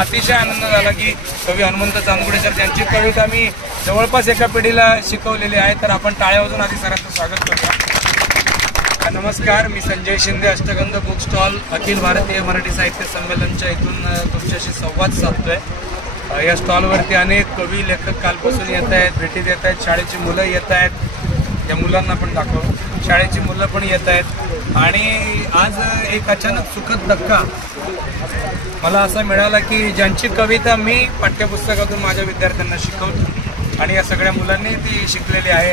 अतिशय आनंद झाला की कवी हनुमंत चांदगुडे सर त्यांची कविता मी जवळपास एका पिढीला शिकवलेली आहे, तर आपण टाळ्या वाजवून आधी सरांचं स्वागत करूया। नमस्कार, मी संजय शिंदे, अष्टगंध बुक स्टॉल अखिल भारतीय मराठी साहित्य संमेलनच्या इथून तुमच्याशी संवाद साधतोय। या स्टॉलवरती अनेक कवी लेखक कालपासून येत आहेत, भेटी देत आहेत, शाळेची मुलं येत आहेत, या मुलांना पण दाखव, शाळेची मुलं पण येत आहेत। आणि आज एक अचानक सुखद धक्का मला असा मिळाला की ज्यांची कविता मी पाठ्यपुस्तकातून माझ्या विद्यार्थ्यांना शिकवतो आणि या सगळ्या मुलांनी ती शिकलेली आहे,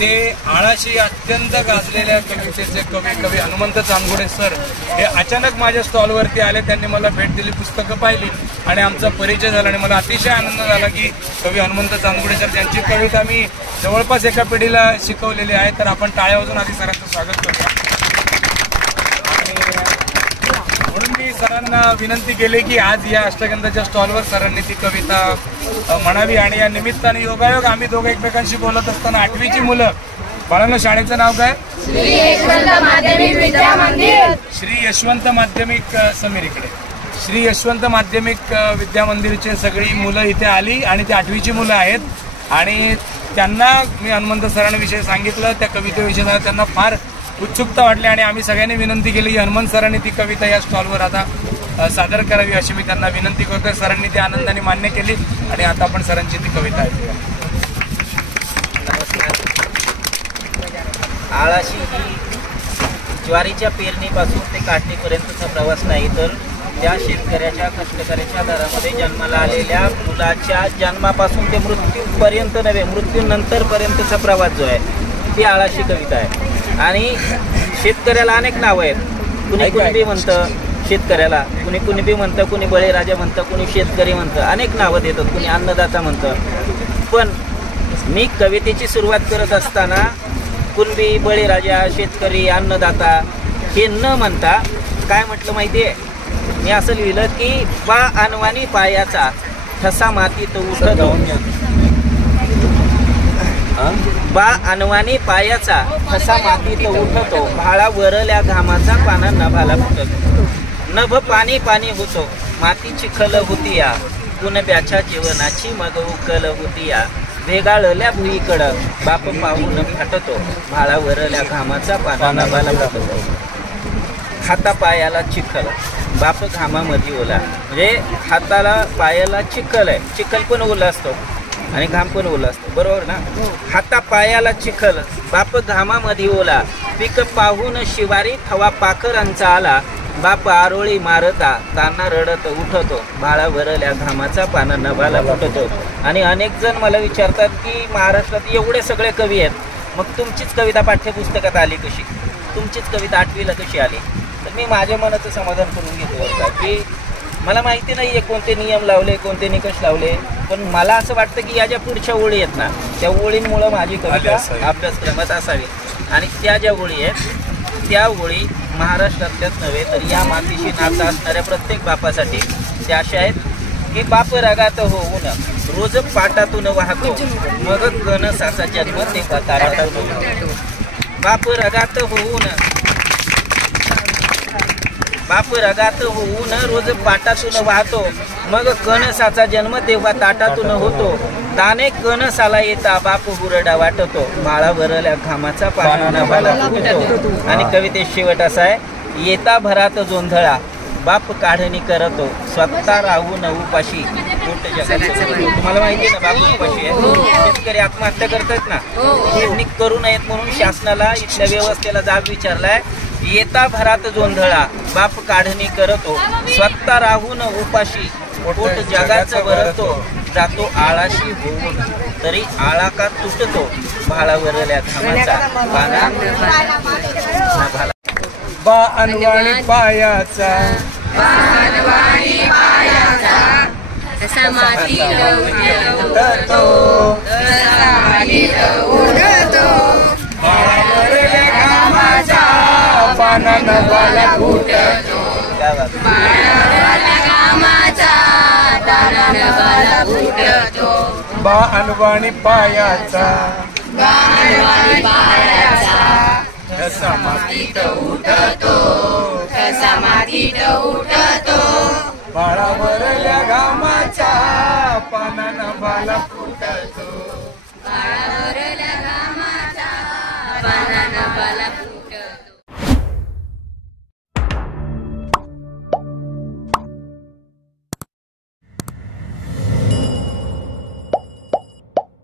ते आळाशी अत्यंत गाजलेल्या कवितेचे कवी हनुमंत चांदगुडे सर हे अचानक माझ्या स्टॉलवरती आले। त्यांनी मला भेट दिली, पुस्तकं पाहिली आणि आमचा परिचय झाला आणि मला अतिशय आनंद झाला की कवी हनुमंत चांदगुडे सर त्यांची कविता मी जवळपास एका पिढीला शिकवलेली आहे, तर आपण टाळ्या वाजवून आधी सरांचं स्वागत करूया। म्हणून मी सरांना विनंती केली की आज या अष्टगंधाच्या स्टॉलवर सरांनी ती कविता म्हणावी आणि या निमित्ताने योगायोग आम्ही दोघं एकमेकांशी बोलत असताना 8वीची मुलं, बाळांनो शाळेचं नाव काय? श्री यशवंत माध्यमिक विद्या मंदिर। श्री यशवंत माध्यमिक समीर इकडे, श्री यशवंत माध्यमिक विद्या मंदिरची सगळी मुलं इथे आली आणि ती 8वीची मुलं आहेत आणि त्यांना मी हनुमंत सरांविषयी सांगितलं, त्या कवितेविषयी त्यांना फार उत्सुकता वाटली आणि आम्ही सगळ्यांनी विनंती केली की हनुमंत सरांनी ती कविता या स्टॉलवर आता सादर करावी अशी मी त्यांना विनंती करतोय। सरांनी ती आनंदाने मान्य केली आणि आता आपण सरांची ती कविता ऐकूया। आळाशी ही ज्वारीच्या पेरणीपासून ते काढणीपर्यंतचा प्रवास नाही, तर त्या शेतकऱ्याच्या कष्टकऱ्याच्या दारामध्ये जन्माला आलेल्या मुलाच्या जन्मापासून ते मृत्यूपर्यंत नव्हे, मृत्यूनंतर पर्यंतचा प्रवास जो आहे ती आळाशी कविता आहे। आणि शेतकऱ्याला अनेक नावं आहेत, कुणी कुणबी म्हणतं शेतकऱ्याला, कुणी कुणबी म्हणतं, कुणी बळीराजा म्हणतं, कुणी शेतकरी म्हणतं, अनेक नावं देतात, कुणी अन्नदाता म्हणतं। पण मी कवितेची सुरुवात करत असताना कुणबी, बळीराजा, शेतकरी, अन्नदाता हे न म्हणता काय म्हटलं माहिती आहे? मी असं लिहिलं की बा अनवानी पायाचा ठसा मातीत उठतो, बा अनवानी पायाचा ठसा मातीत उठतो, भाळा वरल्या घामाचा पाना नभाला फुटतो, नभ पाणी पाणी होतो, माती चिखल होतीया, कुणब्याच्या जीवनाची मग उकल होतीया, भेगाळल्या भुईकडं बाप पाहून फाटतो, भाळा वरल्या घामाचा पाना नभाला फुटतो, हाता पायाला चिखल बाप घामामध्ये ओला, म्हणजे हाताला पायाला चिखल आहे, चिखल पण ओला असतो आणि घाम पण ओला असतो, बरोबर ना? हाता पायाला चिखल बाप घामामध्ये ओला, पीक पाहून शिवारी थवा पाखरांचा आला, बाप आरोळी मारता ताना रडत उठतो, भाळा भरल्या घामाचा पाना नभाला फुटतो। आणि अनेक जण मला विचारतात की महाराष्ट्रात एवढे सगळे कवी आहेत, मग तुमचीच कविता पाठ्यपुस्तकात आली कशी? तुमचीच कविता 8वीला कशी आली? तर मी माझ्या मनाचं समाधान करून घेतो होता की मला माहिती नाही आहे कोणते नियम लावले, कोणते निकष लावले, पण मला असं वाटतं की या ज्या पुढच्या ओळी आहेत ना, त्या ओळींमुळं माझी कविता अभ्यासक्रमात असावी आणि त्या ज्या ओळी आहेत त्या ओळी महाराष्ट्रातल्याच नव्हे तर या मातीशी नातं असणाऱ्या प्रत्येक बापासाठी त्या अशा आहेत की बाप रगात होऊन रोज पाटातून वाहतो, मग गणसाचा जन्म तेव्हा ताटात होतो, बाप रगात होऊन रोज पाटातून वाहतो, मग कणसाचा जन्म तेव्हा ताटातून होतो, दाणे कणसाला येता बाप हुरडा वाटतो, भाळा भरल्या घामाचा पाना नभाला फुटतो। आणि कवितेत शेवट असा आहे, येता भरात जोंधळा बाप काढणी करतो, स्वतः राहून उपाशी पोट जगाचं। तुम्हाला माहिती आहे ना बाप उपाशी आहे, शेतकरी आत्महत्या करतात ना, त्यांनी करू नयेत म्हणून शासनाला इथल्या व्यवस्थेला जाब विचारलाय, येता भरात जोंधळा बाप काढणी करतो, स्वतः राहून उपाशी पोट जगाचं भरतो, जातो आळाशी होऊन तरी आळा का तुटतो, भाळावरल्या घामाचा पाना नभाला। बा अनवाणी पायाचा ठसा मातीत उठतो, भाळावरल्या घामाचा पाना नभाला फुटतो, बा अनवाणी पायाचा ठसा मातीत उठतो ठसा मातीत उठतो बाळावरल्या घामाचा पानानं भाला फुटतो बाळावरल्या घामाचा पानानं